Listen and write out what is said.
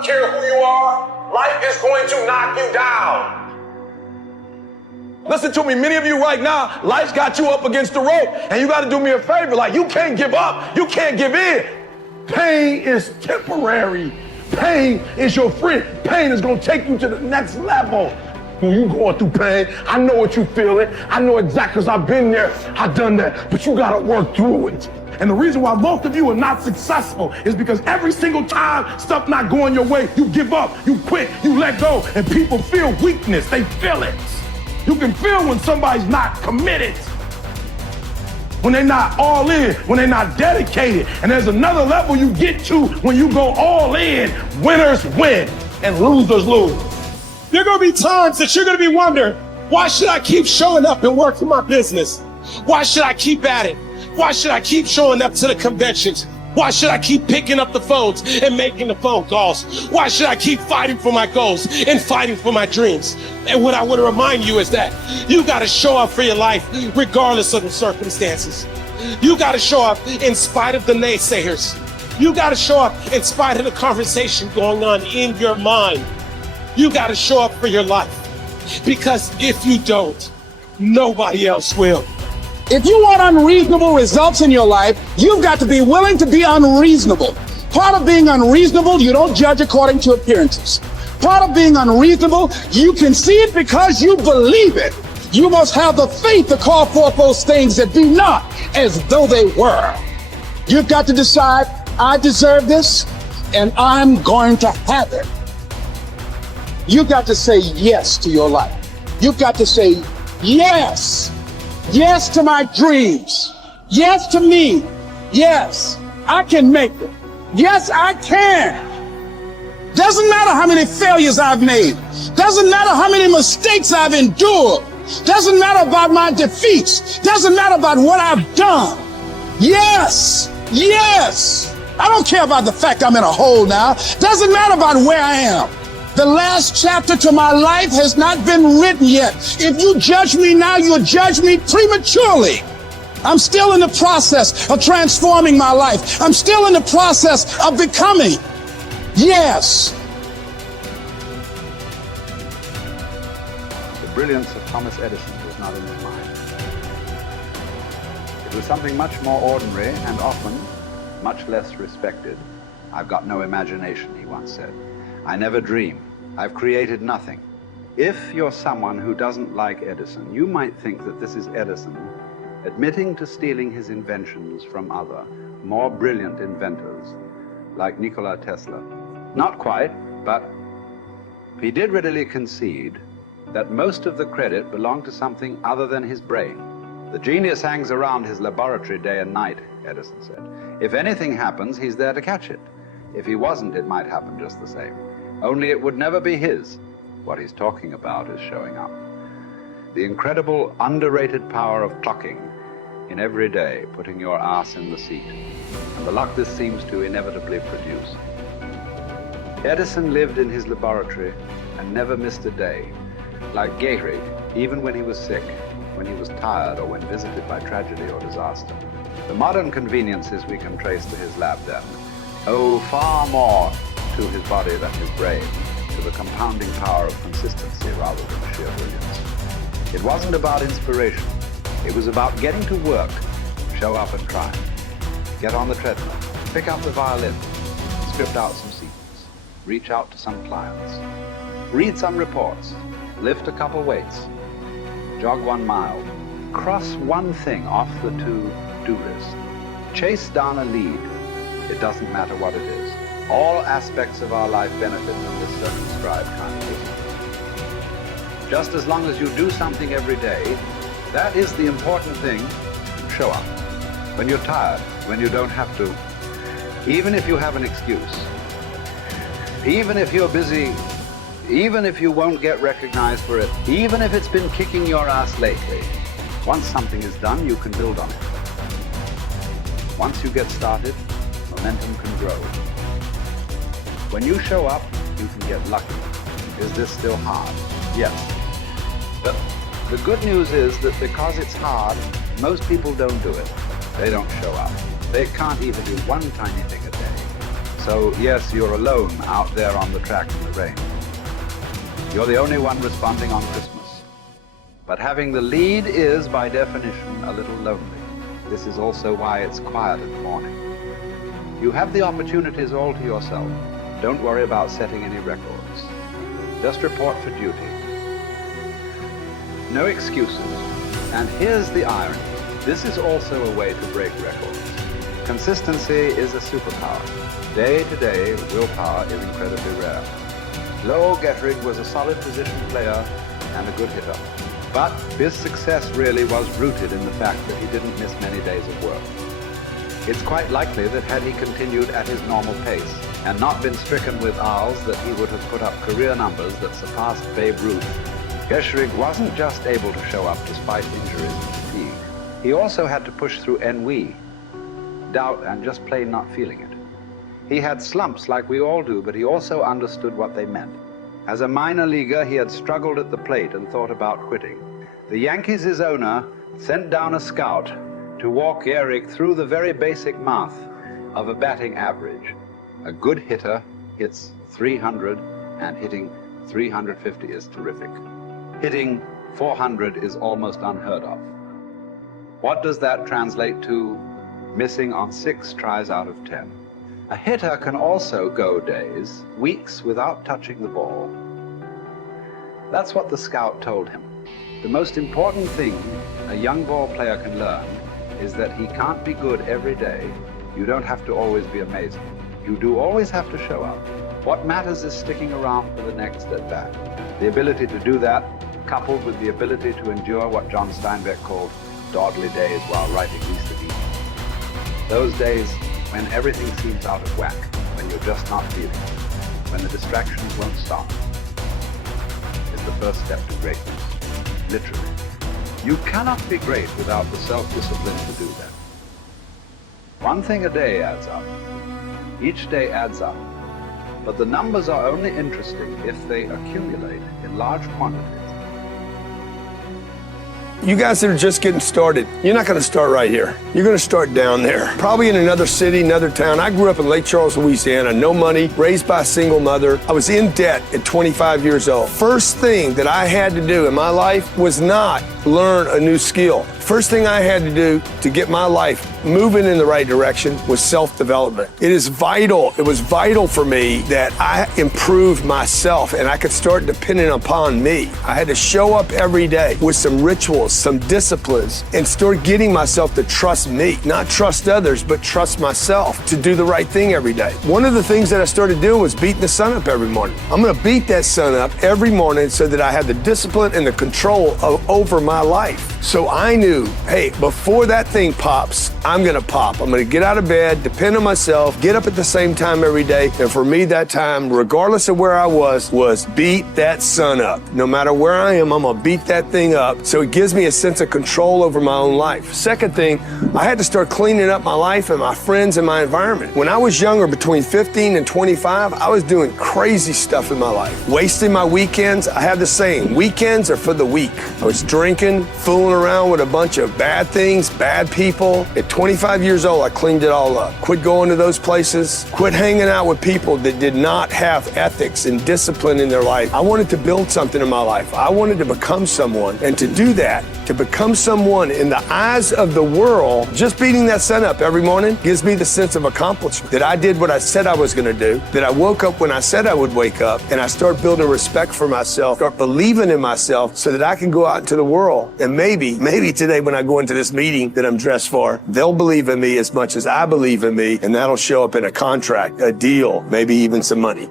don't care who you are, life is going to knock you down. Listen to me, many of you right now, life's got you up against the rope, and you got to do me a favor. Like, you can't give up. You can't give in. Pain is temporary. Pain is your friend. Pain is going to take you to the next level. When you going through pain, I know what you're feeling. I know exactly, because I've been there. I've done that. But you got to work through it. And the reason why most of you are not successful is because every single time stuff not going your way, you give up, you quit, you let go, and people feel weakness. They feel it. You can feel when somebody's not committed, when they're not all in, when they're not dedicated. And there's another level you get to when you go all in. Winners win and losers lose. There are going to be times that you're going to be wondering, why should I keep showing up and working my business? Why should I keep at it? Why should I keep showing up to the conventions? Why should I keep picking up the phones and making the phone calls? Why should I keep fighting for my goals and fighting for my dreams? And what I want to remind you is that you got to show up for your life regardless of the circumstances. You got to show up in spite of the naysayers. You got to show up in spite of the conversation going on in your mind. You got to show up for your life, because if you don't, nobody else will. If you want unreasonable results in your life, you've got to be willing to be unreasonable. Part of being unreasonable, you don't judge according to appearances. Part of being unreasonable, you can see it because you believe it. You must have the faith to call forth those things that be not as though they were. You've got to decide, I deserve this, and I'm going to have it. You've got to say yes to your life. You've got to say yes. Yes to my dreams. Yes to me. Yes, I can make it. Yes, I can. Doesn't matter how many failures I've made. Doesn't matter how many mistakes I've endured. Doesn't matter about my defeats. Doesn't matter about what I've done. Yes, yes. I don't care about the fact I'm in a hole now. Doesn't matter about where I am. The last chapter to my life has not been written yet. If you judge me now, you'll judge me prematurely. I'm still in the process of transforming my life. I'm still in the process of becoming. Yes. The brilliance of Thomas Edison was not in his mind. It was something much more ordinary and often much less respected. I've got no imagination, he once said. I never dream. I've created nothing. If you're someone who doesn't like Edison, you might think that this is Edison admitting to stealing his inventions from other, more brilliant inventors, like Nikola Tesla. Not quite, but he did readily concede that most of the credit belonged to something other than his brain. The genius hangs around his laboratory day and night, Edison said. If anything happens, he's there to catch it. If he wasn't, it might happen just the same. Only it would never be his. What he's talking about is showing up. The incredible, underrated power of clocking in every day, putting your ass in the seat, and the luck this seems to inevitably produce. Edison lived in his laboratory and never missed a day. Like Gehrig, even when he was sick, when he was tired, or when visited by tragedy or disaster. The modern conveniences we can trace to his lab then owe far more to his body than his brain, to the compounding power of consistency rather than sheer brilliance. It wasn't about inspiration. It was about getting to work, show up and try. Get on the treadmill, pick up the violin, script out some sequence, reach out to some clients, read some reports, lift a couple weights, jog 1 mile, cross one thing off the to-do list, chase down a lead. It doesn't matter what it is. All aspects of our life benefit from this circumscribed kind of wisdom. Just as long as you do something every day, that is the important thing. Show up. When you're tired, when you don't have to, even if you have an excuse, even if you're busy, even if you won't get recognized for it, even if it's been kicking your ass lately, once something is done, you can build on it. Once you get started, momentum can grow. When you show up, you can get lucky. Is this still hard? Yes. But the good news is that because it's hard, most people don't do it. They don't show up. They can't even do one tiny thing a day. So yes, you're alone out there on the track in the rain. You're the only one responding on Christmas. But having the lead is, by definition, a little lonely. This is also why it's quiet in the morning. You have the opportunities all to yourself. Don't worry about setting any records. Just report for duty. No excuses. And here's the irony. This is also a way to break records. Consistency is a superpower. Day to day, willpower is incredibly rare. Lowell Gettrig was a solid position player and a good hitter. But his success really was rooted in the fact that he didn't miss many days of work. It's quite likely that had he continued at his normal pace and not been stricken with R's, that he would have put up career numbers that surpassed Babe Ruth. Gettrig wasn't just able to show up despite injuries and fatigue. He also had to push through ennui, doubt, and just plain not feeling it. He had slumps like we all do, but he also understood what they meant. As a minor leaguer, he had struggled at the plate and thought about quitting. The Yankees' owner sent down a scout to walk Gehrig through the very basic math of a batting average. A good hitter hits 300, and hitting 350 is terrific. Hitting 400 is almost unheard of. What does that translate to? Missing on 6 tries out of 10. A hitter can also go days, weeks without touching the ball. That's what the scout told him. The most important thing a young ball player can learn is that he can't be good every day. You don't have to always be amazing. You do always have to show up. What matters is sticking around for the next at-bat. The ability to do that, coupled with the ability to endure what John Steinbeck called dawdly days while writing Easter Eve. Those days when everything seems out of whack, when you're just not feeling it, when the distractions won't stop, is the first step to greatness, literally. You cannot be great without the self-discipline to do that. One thing a day adds up. Each day adds up. But the numbers are only interesting if they accumulate in large quantities. You guys that are just getting started, you're not going to start right here. You're going to start down there, probably in another city, another town. I grew up in Lake Charles, Louisiana, no money, raised by a single mother. I was in debt at 25 years old. First thing that I had to do in my life was not learn a new skill. First thing I had to do to get my life moving in the right direction was self-development. It is vital. It was vital for me that I improved myself and I could start depending upon me. I had to show up every day with some rituals, some disciplines, and start getting myself to trust me, not trust others, but trust myself to do the right thing every day. One of the things that I started doing was beating the sun up every morning. I'm going to beat that sun up every morning so that I have the discipline and the control over my life. So I knew, hey, before that thing pops, I'm going to pop. I'm going to get out of bed, depend on myself, get up at the same time every day. And for me, that time, regardless of where I was beat that sun up. No matter where I am, I'm going to beat that thing up. So it gives me a sense of control over my own life. Second thing, I had to start cleaning up my life and my friends and my environment. When I was younger, between 15 and 25, I was doing crazy stuff in my life. Wasting my weekends. I have the saying, weekends are for the weak. I was drinking, fooling around with a bunch of bad things, bad people. At 25 years old, I cleaned it all up. Quit going to those places. Quit hanging out with people that did not have ethics and discipline in their life. I wanted to build something in my life. I wanted to become someone. And to do that, to become someone in the eyes of the world, just beating that sun up every morning gives me the sense of accomplishment, that I did what I said I was going to do, that I woke up when I said I would wake up, and I start building respect for myself, start believing in myself so that I can go out into the world. And maybe today when I go into this meeting that I'm dressed for, they'll believe in me as much as I believe in me, and that'll show up in a contract, a deal, maybe even some money.